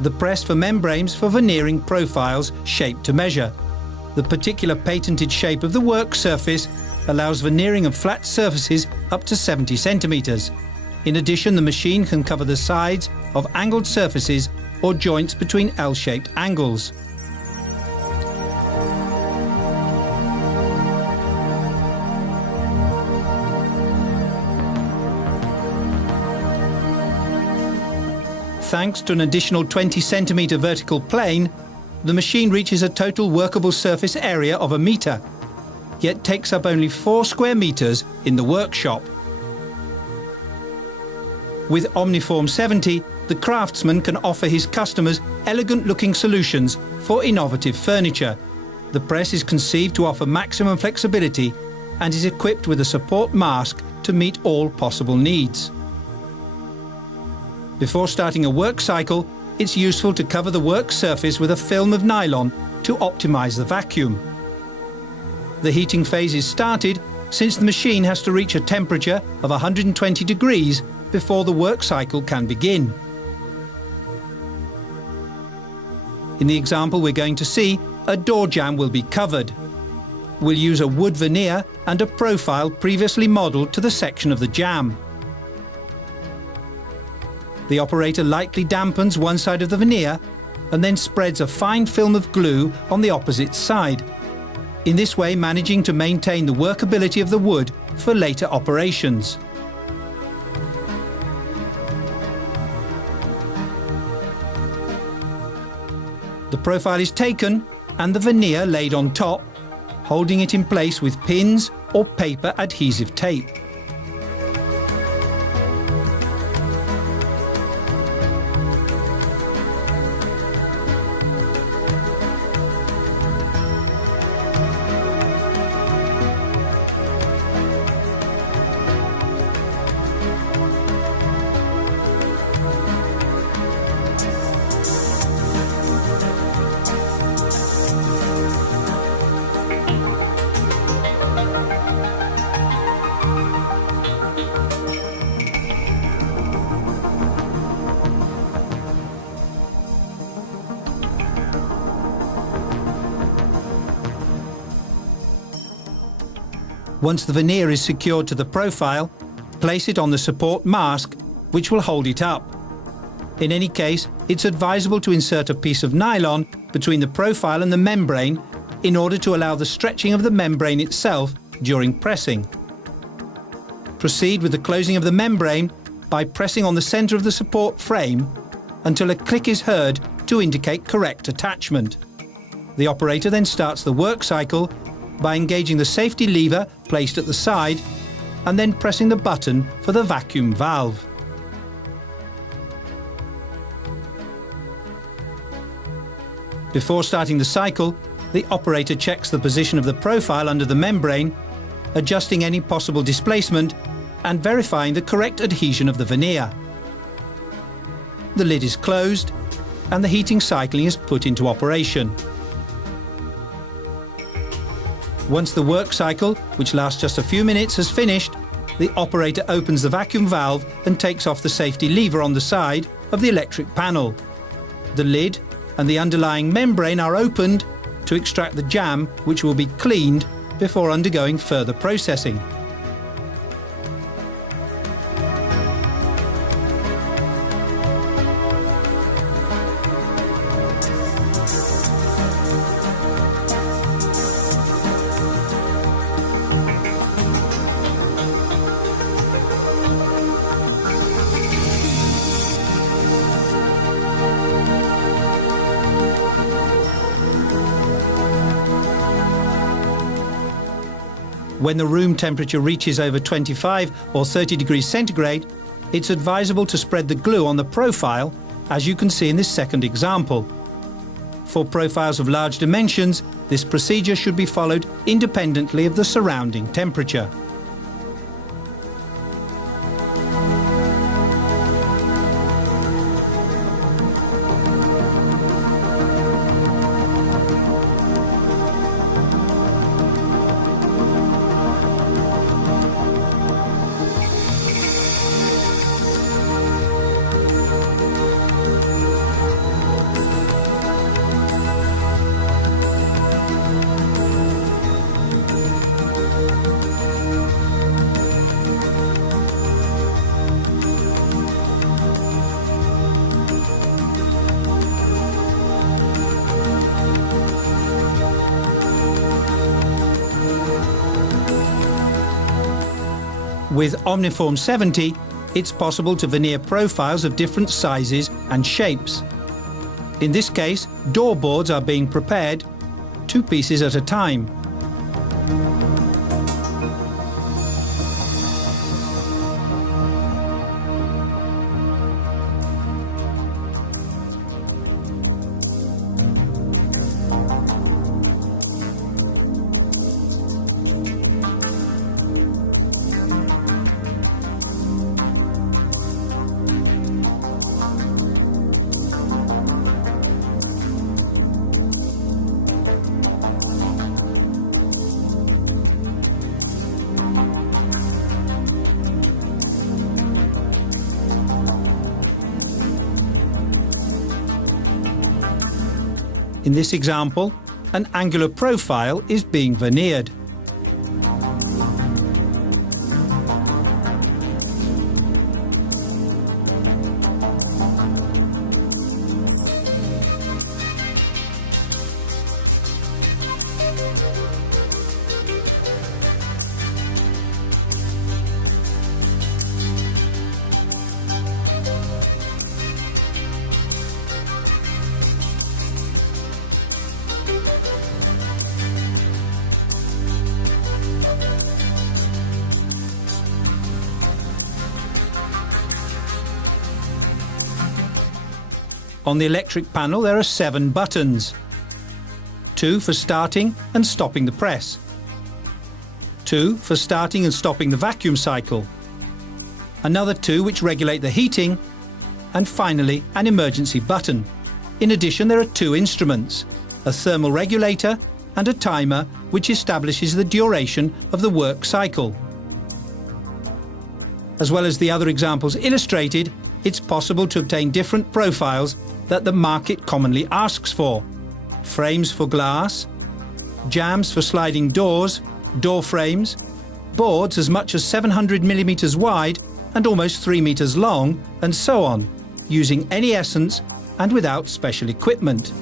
The press for membranes for veneering profiles shaped to measure. The particular patented shape of the work surface allows veneering of flat surfaces up to 70 centimeters. In addition, the machine can cover the sides of angled surfaces or joints between L-shaped angles. Thanks to an additional 20 centimeter vertical plane, the machine reaches a total workable surface area of 1 meter, yet takes up only 4 square meters in the workshop. With Omniform 70, the craftsman can offer his customers elegant-looking solutions for innovative furniture. The press is conceived to offer maximum flexibility and is equipped with a support mask to meet all possible needs. Before starting a work cycle, it's useful to cover the work surface with a film of nylon to optimize the vacuum. The heating phase is started since the machine has to reach a temperature of 120 degrees before the work cycle can begin. In the example we're going to see, a door jamb will be covered. We'll use a wood veneer and a profile previously modelled to the section of the jamb. The operator lightly dampens one side of the veneer and then spreads a fine film of glue on the opposite side, in this way managing to maintain the workability of the wood for later operations. The profile is taken and the veneer laid on top, holding it in place with pins or paper adhesive tape. Once the veneer is secured to the profile, place it on the support mask, which will hold it up. In any case, it's advisable to insert a piece of nylon between the profile and the membrane in order to allow the stretching of the membrane itself during pressing. Proceed with the closing of the membrane by pressing on the center of the support frame until a click is heard to indicate correct attachment. The operator then starts the work cycle by engaging the safety lever placed at the side and then pressing the button for the vacuum valve. Before starting the cycle, the operator checks the position of the profile under the membrane, adjusting any possible displacement and verifying the correct adhesion of the veneer. The lid is closed and the heating cycling is put into operation. Once the work cycle, which lasts just a few minutes, has finished, the operator opens the vacuum valve and takes off the safety lever on the side of the electric panel. The lid and the underlying membrane are opened to extract the jamb, which will be cleaned before undergoing further processing. When the room temperature reaches over 25 or 30 degrees centigrade, it's advisable to spread the glue on the profile, as you can see in this second example. For profiles of large dimensions, this procedure should be followed independently of the surrounding temperature. With Omniform 70, it's possible to veneer profiles of different sizes and shapes. In this case, door boards are being prepared, 2 pieces at a time. In this example, an angular profile is being veneered. On the electric panel there are 7 buttons. 2 for starting and stopping the press. 2 for starting and stopping the vacuum cycle. Another 2 which regulate the heating. And finally an emergency button. In addition, there are 2 instruments, a thermal regulator and a timer which establishes the duration of the work cycle. As well as the other examples illustrated, it's possible to obtain different profiles that the market commonly asks for. Frames for glass, jambs for sliding doors, door frames, boards as much as 700 mm wide and almost 3 meters long, and so on, using any essence and without special equipment.